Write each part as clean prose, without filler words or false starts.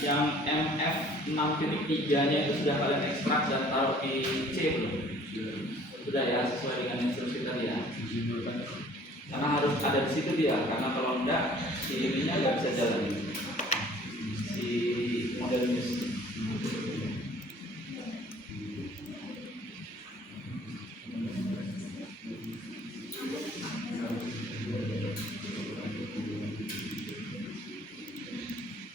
yang MF6.3 nya itu sudah kalian ekstrak dan taruh di C belum? Sudah ya, sesuai dengan instruksi tadi ya. Karena harus ada di situ dia, karena kalau enggak si ininya nggak bisa jalan, si model news.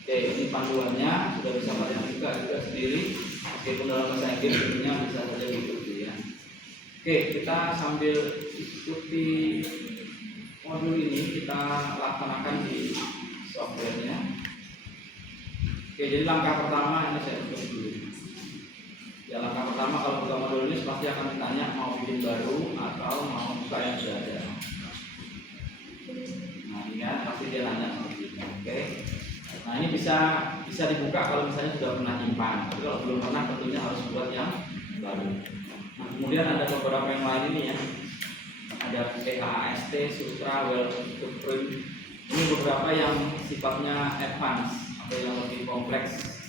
Oke, ini panduannya sudah bisa kalian buka juga sendiri, meskipun dalam bahasa Inggris tentunya bisa saja gitu ya. Oke, kita sambil ikuti modul ini kita laksanakan di softwarenya. Oke, jadi langkah pertama ini saya tulis dulu. Ya, langkah pertama kalau buka modul ini pasti akan ditanya mau bikin baru atau mau buka yang sudah ada. Nah, ini kan pasti dia nanya seperti itu. Oke. Nah, ini bisa dibuka kalau misalnya sudah pernah nyimpan. Tapi kalau belum pernah tentunya harus buat yang baru. Nah, kemudian ada beberapa yang lain ini ya. Ada PHAST, Sutra, Well, Footprint. Ini beberapa yang sifatnya advance atau yang lebih kompleks.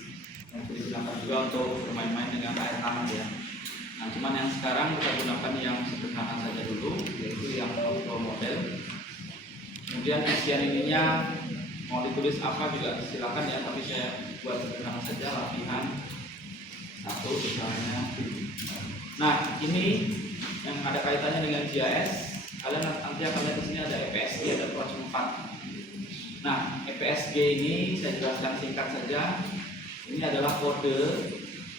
Yang digunakan juga untuk bermain-main dengan air tanah ya. Nah, cuman yang sekarang kita gunakan yang sederhana saja dulu, yaitu yang auto model. Kemudian isian ininya mau ditulis apa juga silakan ya, tapi saya buat sederhana saja, latihan 1 misalnya. Nah, ini yang ada kaitannya dengan GIS. Kalian nanti akan lihat di sini ada EPSG, ada approach 4. Nah, EPSG ini saya jelaskan singkat saja. Ini adalah kode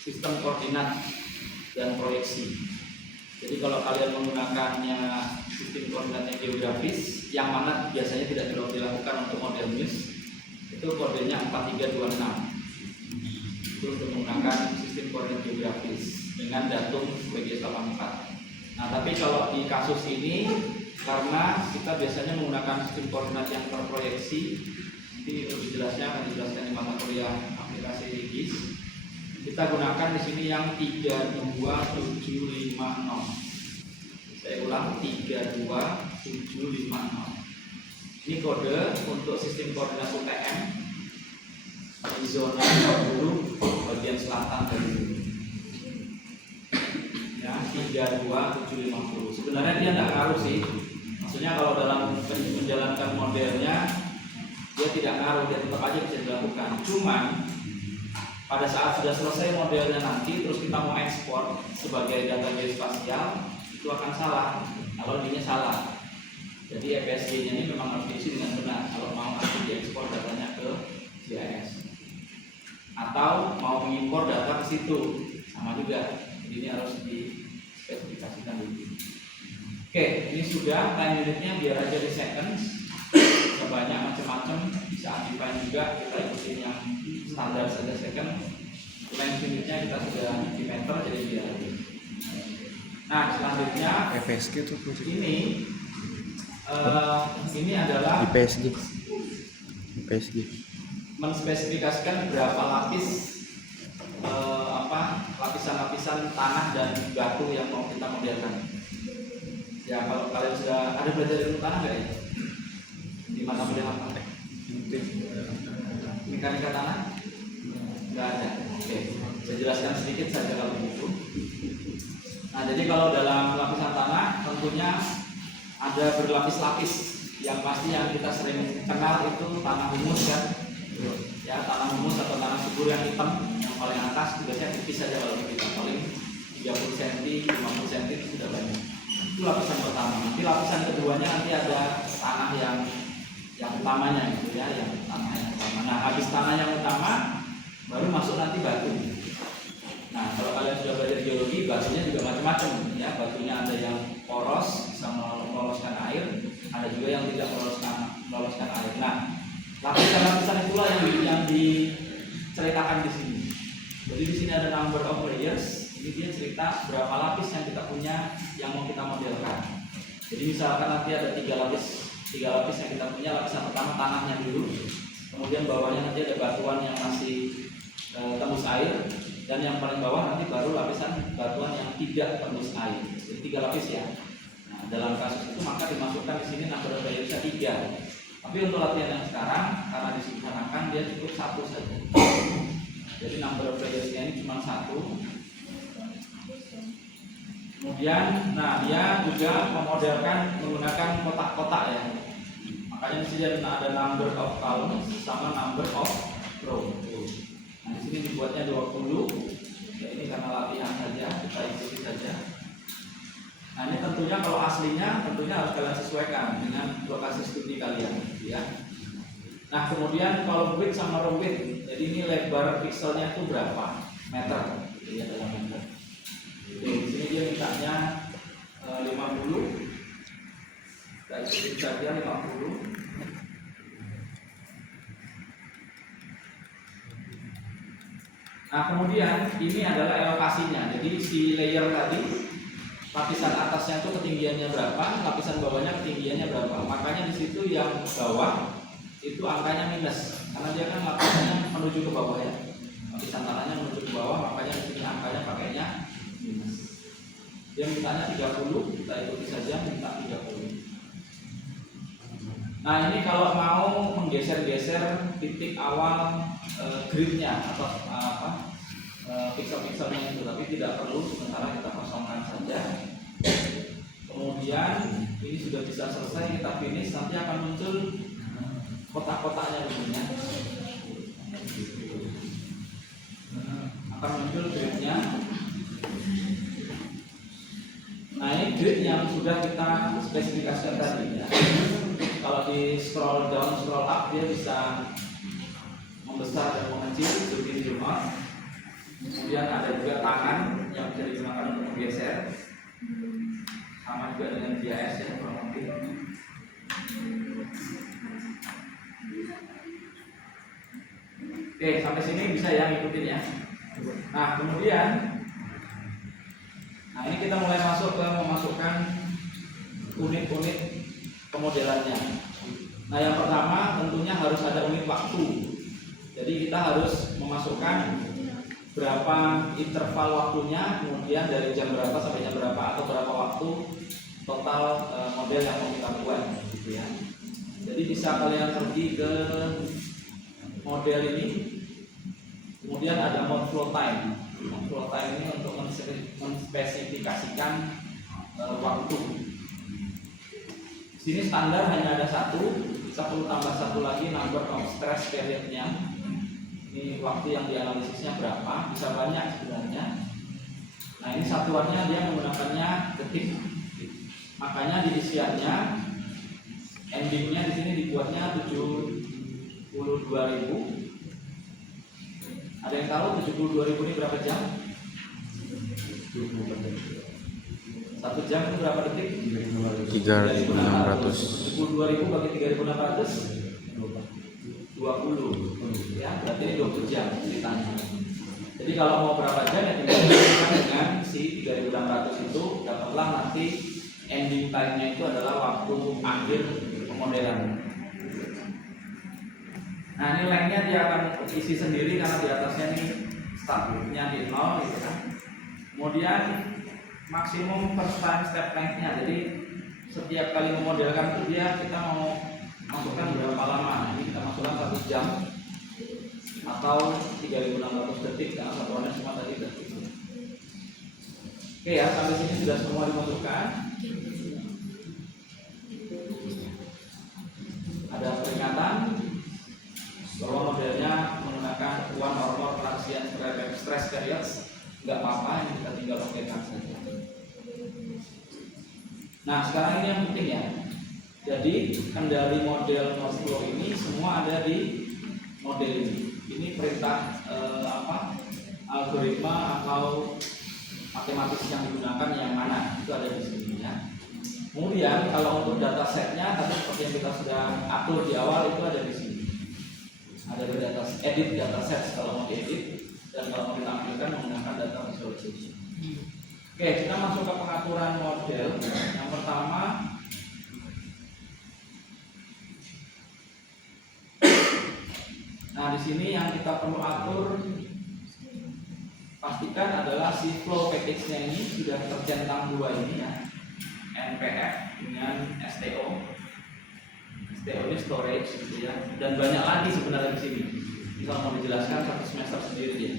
sistem koordinat dan proyeksi. Jadi kalau kalian menggunakannya sistem koordinatnya geografis, yang mana biasanya tidak dilakukan untuk model news, itu kodenya 4326. Itu untuk menggunakan sistem koordinat geografis dengan datum WG84. Nah, tapi kalau di kasus ini, karena kita biasanya menggunakan sistem koordinat yang terproyeksi, nanti lebih jelasnya akan dijelaskan di mata kuliah aplikasi RIGIS. Kita gunakan di sini yang 32750. Saya ulang, 32750. Ini kode untuk sistem koordinat UTM di zona 20 bagian selatan dari bumi. Ya, 32750. Sebenarnya dia tidak ngaruh sih. Maksudnya kalau dalam menjalankan modelnya dia tidak ngaruh, dia tetap aja bisa dilakukan. Cuman pada saat sudah selesai modelnya nanti terus kita mau ekspor sebagai data geospasial, itu akan salah kalau ininya salah. Jadi EPSG-nya ini memang harus diisi dengan benar kalau mau nanti diekspor datanya ke GIS atau mau mengimpor data ke situ, sama juga. Jadi ini harus dispesifikasikan dulu. Oke, ini sudah time unitnya biar aja di seconds. Banyak macam-macam, bisa undefined juga, kita ikutin yang standar saja second. Length unitnya kita sudah di meter, jadi biar aja. Nah, selanjutnya EPSG itu ini adalah IPSG menspesifikasikan berapa lapis lapisan-lapisan tanah dan batu yang mau kita modelkan. Ya, kalau kalian sudah ada belajar ilmu tanah nggak ya? Di mata kuliah apa? Mekanika tanah? Nggak ada. Oke, saya jelaskan sedikit saja kalau begitu. Nah, jadi kalau dalam lapisan tanah tentunya ada berlapis-lapis. Yang pasti yang kita sering kenal itu tanah humus kan? Ya, tanah humus atau tanah subur yang hitam yang paling atas biasanya tipis saja kalau kita, paling 30 cm, 50 cm itu sudah banyak. Itu lapisan pertama. Nanti lapisan keduanya nanti ada tanah yang utamanya gitu ya, yang tanah yang utama. Nah, habis tanah yang utama baru masuk nanti batu. Nah, kalau kalian sudah belajar geologi, batunya juga macam-macam ya. Batunya ada yang poros, bisa meloloskan air, ada juga yang tidak meloloskan air. Nah, lapisan-lapisan itulah yang diceritakan di sini. Jadi di sini ada number of layers. Ini dia cerita berapa lapis yang kita punya yang mau kita modelkan. Jadi misalkan nanti ada tiga lapis yang kita punya. Lapisan pertama tanahnya dulu, kemudian bawahnya nanti ada batuan yang masih tembus air, dan yang paling bawah nanti baru lapisan batuan yang tidak tembus air. Jadi 3 lapis ya. Nah, dalam kasus itu maka dimasukkan di sini number of layers 3. Tapi untuk latihan yang sekarang karena disederhanakan dia cukup 1 saja. Jadi number of layersnya ini cuma 1. Kemudian, nah dia juga memodelkan menggunakan kotak-kotak ya. Makanya di sini ada number of columns sama number of row. Nah di sini dibuatnya 20. Ya, ini karena latihan saja, kita ikuti saja. Nah ini tentunya kalau aslinya tentunya harus kalian sesuaikan dengan lokasi studi kalian, ya. Nah kemudian kalau width sama row width, jadi ini lebar pixelnya itu berapa meter? Ya dalam meter. Oke, di sini dia mintanya 50. Kita ikuti saja 50. Nah kemudian ini adalah elevasinya. Jadi si layer tadi lapisan atasnya itu ketinggiannya berapa, lapisan bawahnya ketinggiannya berapa. Makanya di situ yang bawah itu angkanya minus karena dia kan lapisannya menuju ke bawah ya. Lapisan tanahnya menuju ke bawah, makanya di sini angkanya pakainya minus. Dia mintanya 30, kita ikuti saja minta 30. Nah ini kalau mau menggeser-geser titik awal gridnya atau pixel-pixelnya itu, tapi tidak perlu, sementara kita kosongkan saja. Kemudian ini sudah bisa selesai, kita finish, nanti akan muncul kotak-kotaknya begini. Akan muncul gridnya. Nah ini grid yang sudah kita spesifikasikan tadi ya. Kalau di scroll down, scroll up, dia bisa membesar dan mengecil, begini rumah. Kemudian ada juga tangan yang bisa digunakan untuk menggeser, sama juga dengan GIS ya, kurang lebih. Oke, sampai sini bisa ya ngikutin ya. Nah kemudian, nah ini kita mulai masuk ke memasukkan unit-unit pemodelannya. Nah yang pertama tentunya harus ada unit waktu. Jadi kita harus memasukkan berapa interval waktunya, kemudian dari jam berapa sampai jam berapa, atau berapa waktu total model yang mau kita buat gitu ya. Jadi bisa kalian pergi ke model ini, kemudian ada mode flow time. Mode flow time ini untuk menspesifikasikan waktu. Sini standar hanya ada 1, kita perlu tambah 1 lagi number of stress periodnya. Ini waktu yang dianalisisnya berapa, bisa banyak sebenarnya. Nah ini satuannya dia menggunakannya detik, makanya di isiannya endingnya di sini dibuatnya 72.000. Ada yang tahu 72.000 ini berapa jam? 1 jam itu berapa detik? 3.600. 72.000 bagi 3.600 20 ya, berarti ini 20 jam ceritanya. Jadi kalau mau berapa jam ya tinggal dibandingkan dengan si 3.600 itu, dapatlah nanti ending time-nya itu adalah waktu akhir pemodelan. Nah ini length-nya dia akan isi sendiri karena di atasnya ini startnya di 0 gitu kan. Kemudian maksimum first time step length-nya, jadi setiap kali memodelkan itu dia kita mau masukkan berapa lama. Ini kita masukkan 1 jam atau 3.600 detik karena satuannya semua tadi detik. Oke ya, sampai sini sudah semua dimasukkan. Ada peringatan bahwa modelnya menggunakan one or more transient stress periods, nggak apa-apa, ini kita tinggal okekan saja. Nah sekarang ini yang penting ya. Jadi kendali model mode flow ini semua ada di model ini. Ini perintah algoritma atau matematis yang digunakan yang mana, itu ada di sini ya. Kemudian kalau untuk data setnya tadi seperti yang kita sudah atur di awal itu ada di sini. Ada di data edit data set kalau mau diedit, dan kalau mau ditampilkan menggunakan data visualization. Oke, kita masuk ke pengaturan model. Yang pertama, nah di sini yang kita perlu atur, pastikan adalah si flow package-nya ini sudah tercentang 2 ini ya, NPF dengan STO. STO ini storage gitu ya, dan banyak lagi sebenarnya di sini. Ini Bisa mau dijelaskan satu semester sendiri dia.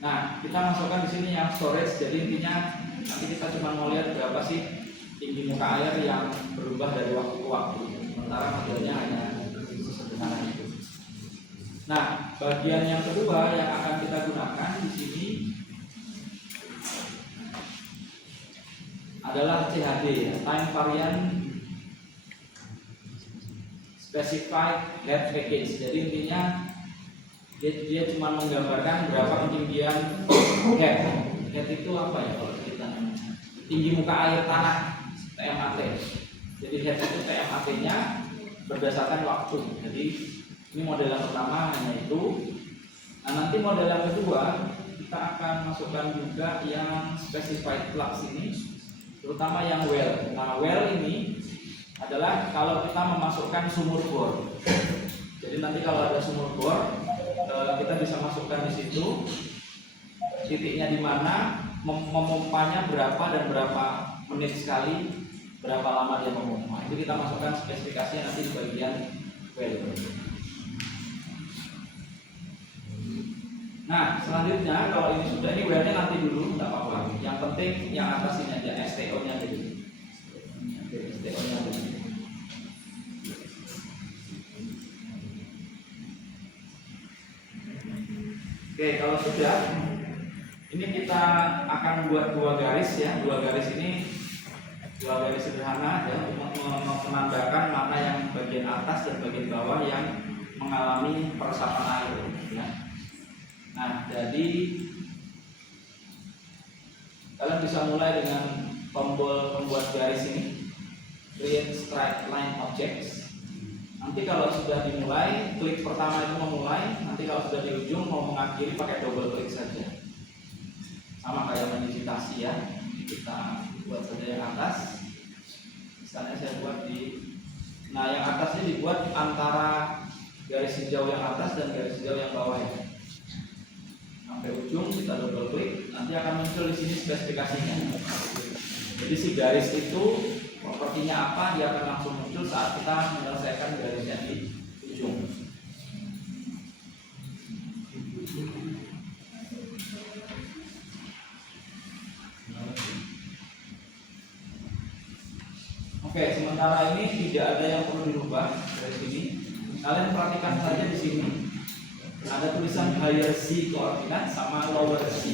Nah, kita masukkan di sini yang storage. Jadi intinya nanti kita cuma mau lihat berapa sih tinggi muka air yang berubah dari waktu ke waktu. Sementara modelnya hanya sederhana itu. Nah, bagian yang kedua yang akan kita gunakan di sini adalah CHD, ya, Time Variant Specified Head Package. Jadi intinya dia cuma menggambarkan berapa ketinggian head. Head itu apa ya kalau kita tinggi muka air tanah, TMAT. Jadi head itu TMAT-nya berdasarkan waktu. Jadi ini model yang pertama hanya itu. Nah, nanti model yang kedua kita akan masukkan juga yang specified flux ini, terutama yang well. Nah, well ini adalah kalau kita memasukkan sumur bor. Jadi nanti kalau ada sumur bor, kita bisa masukkan di situ titiknya di mana, memompanya berapa dan berapa menit sekali, berapa lama dia memompa. Itu kita masukkan spesifikasinya nanti di bagian well. Nah, selanjutnya kalau ini sudah, ini well-nya nanti dulu, tidak apa-apa. Yang penting yang atas ini aja, STO-nya dulu. STO-nya dulu. Oke, kalau sudah, ini kita akan buat dua garis ya. Dua garis ini dua garis sederhana ya, untuk menandakan mana yang bagian atas dan bagian bawah yang mengalami peresapan air ya. Nah, jadi kalian bisa mulai dengan tombol pembuat garis ini, create straight line objects. Nanti kalau sudah dimulai, klik pertama itu memulai. Nanti kalau sudah di ujung mau mengakhiri pakai double klik saja. Sama kayak meditasi ya. Kita buat saja yang atas. Misalnya saya buat di, nah yang atasnya dibuat antara garis hijau yang atas dan garis hijau yang bawah ya. Sampai ujung kita double klik, nanti akan muncul di sini spesifikasinya. Jadi si garis itu propertinya apa, dia akan langsung muncul saat kita menyelesaikan garisnya di ujung. Oke, sementara ini tidak ada yang perlu dirubah dari sini. Kalian perhatikan saja di sini. Ada tulisan higher Z koordinat sama lower Z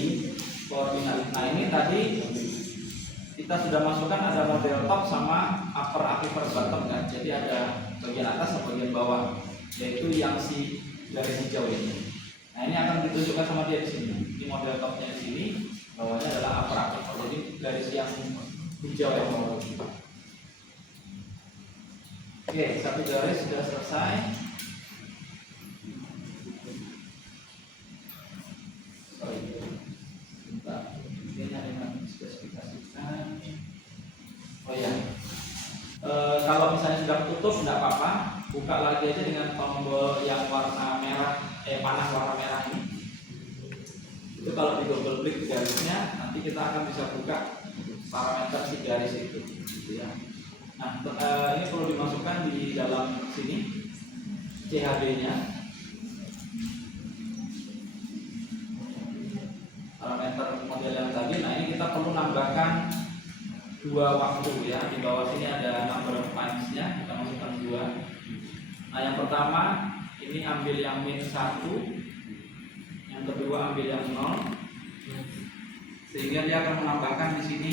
koordinat. Nah, ini tadi kita sudah masukkan ada model top sama upper aquifer bottom kan. Jadi ada bagian atas dan bagian bawah, yaitu yang si garis hijau ini. Nah, ini akan ditunjukkan sama dia di sini. Ini model topnya di sini, bawahnya adalah upper aquifer. Jadi garis yang hijau yang bawah. Oke, satu garis sudah selesai. Oh ya, kalau misalnya sudah tutup tidak apa-apa, buka lagi aja dengan tombol yang warna merah, panah warna merah ini. Itu kalau di double klik garisnya, nanti kita akan bisa buka parameter si garis itu, gitu ya. Nah, ini perlu dimasukkan di dalam sini CHD-nya. Parameter model yang tadi. Nah, ini kita perlu nambahkan dua waktu ya. Di bawah sini ada number of times-nya, kita masukkan dua. Nah, yang pertama ini ambil yang -1, yang kedua ambil yang 0, sehingga dia akan menambahkan di sini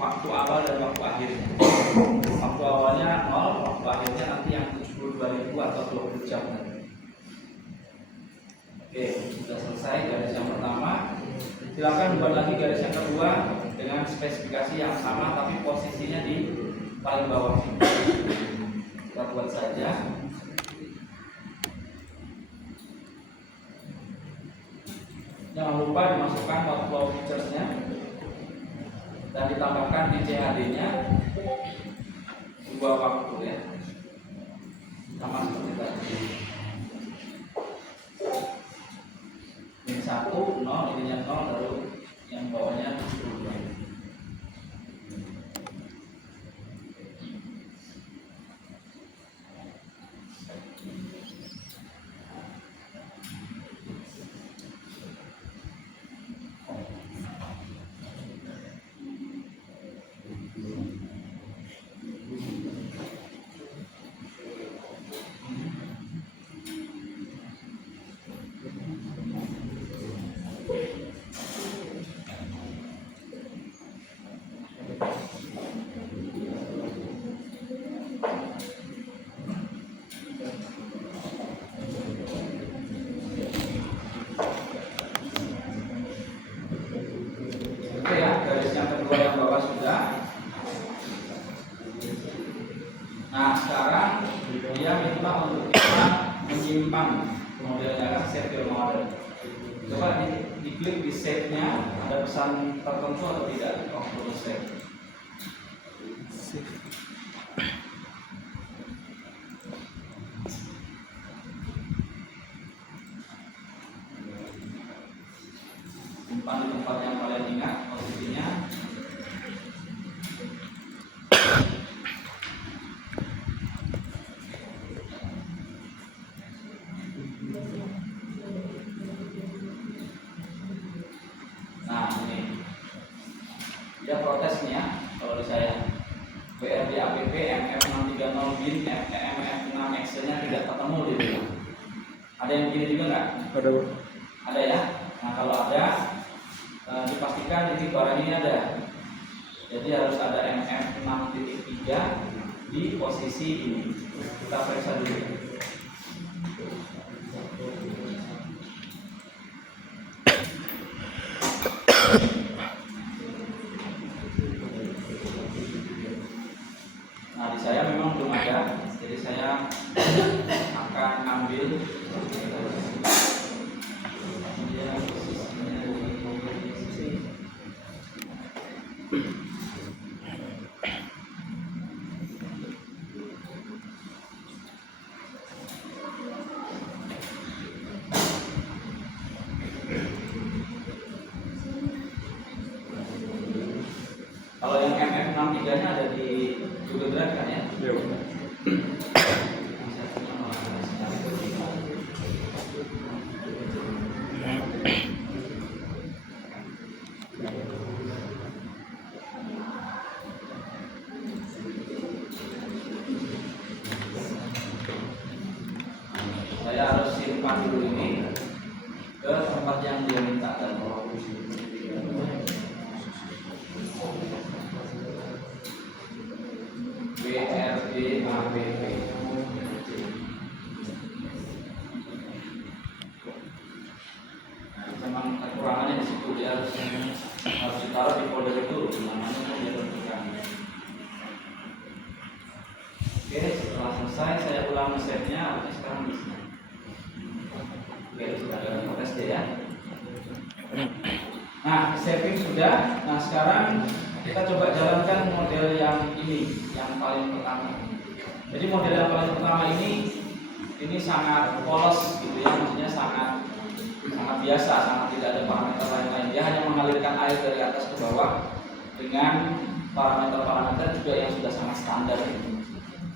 waktu awal dan waktu akhirnya. Waktu awalnya 0, waktu akhirnya nanti yang 72.000 atau 20 jam. Oke, sudah selesai garis yang pertama. Silakan buat lagi garis yang kedua dengan spesifikasi yang sama, tapi posisinya di paling bawah. Kita buat saja. Jangan lupa dimasukkan workflow features-nya dan ditambahkan di CHD-nya dua waktu ya, sama seperti tadi. Ini 1, 0, ininya 0, lalu yang bawahnya 2. klik di save-nya, ada pesan tertentu atau tidak waktu save? Simpan di tempat yang kalian ingat posisinya. Nah ini dia protesnya kalau di saya BRD APP MF630 bin MF6 nya tidak ketemu gitu. Ada yang begini juga nggak? Ada ya. Nah kalau ada dipastikan titik barang ini ada. Jadi harus ada MF6.3 di posisi ini. Kita periksa dulu. Nah di saya memang belum ada, jadi saya akan ambil kalau yang MF63 nya ada di Google Drive kan ya? Iya. Saya harus simpan dulu ini ke tempat yang dia minta dan BRD APP. Memang kekurangannya di situ, dia harus ditaruh di folder itu, namanya pun dia tentukan. Oke, setelah selesai saya ulang save-nya, sekarang bisa. Oke, sudah ada proses ya. Nah, saving sudah. Nah, sekarang kita coba jalankan model yang ini, yang paling pertama. Jadi model yang paling pertama ini sangat polos gitu ya, maksudnya sangat biasa, sangat tidak ada parameter lain-lain. Dia hanya mengalirkan air dari atas ke bawah dengan parameter-parameter juga yang sudah sangat standar.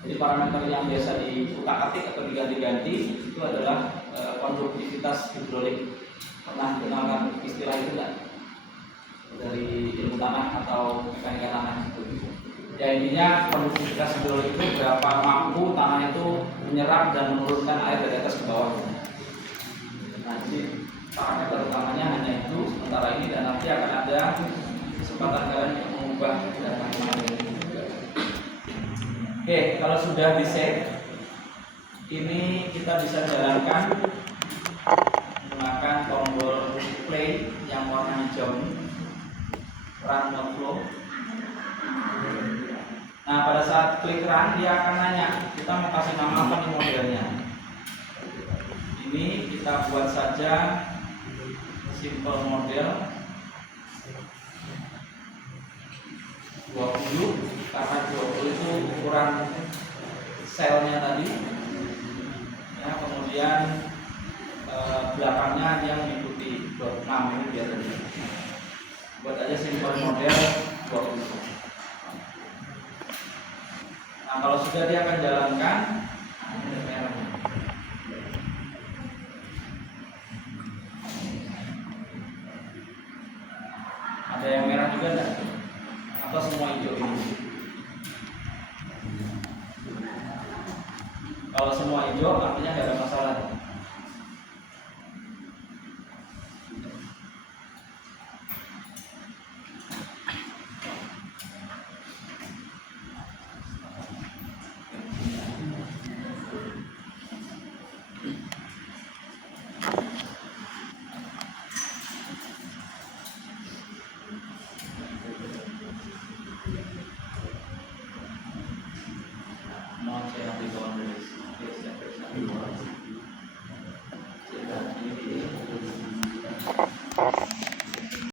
Jadi parameter yang biasa diutak-atik atau diganti-ganti itu adalah konduktivitas hidrolik. Pernah dengar istilah itu enggak? Dari ilmu tanah atau mekanika tanah itu. Ya intinya konduktivitas hidrolik itu berapa mampu tanah itu menyerap dan menurunkan air dari atas ke bawah. Nah, jadi parameter utamanya hanya itu sementara ini, dan nanti akan ada kesempatan kalian yang mengubah data ini. Oke, kalau sudah di save, ini kita bisa jalankan menggunakan tombol play yang warna hijau ini, run workflow. Nah, pada saat klik run dia akan nanya kita mau kasih nama apa nih modelnya. Ini kita buat saja simple model 20, karena 20 itu ukuran selnya tadi ya, kemudian belakangnya dia mengikuti 26 ini biar tadi. Buat aja simple model 20. Nah, kalau sudah dia akan jalankan. Ini merahnya. Ada yang merah juga enggak? Atau semua hijau ini? Kalau semua hijau artinya nggak ada masalah.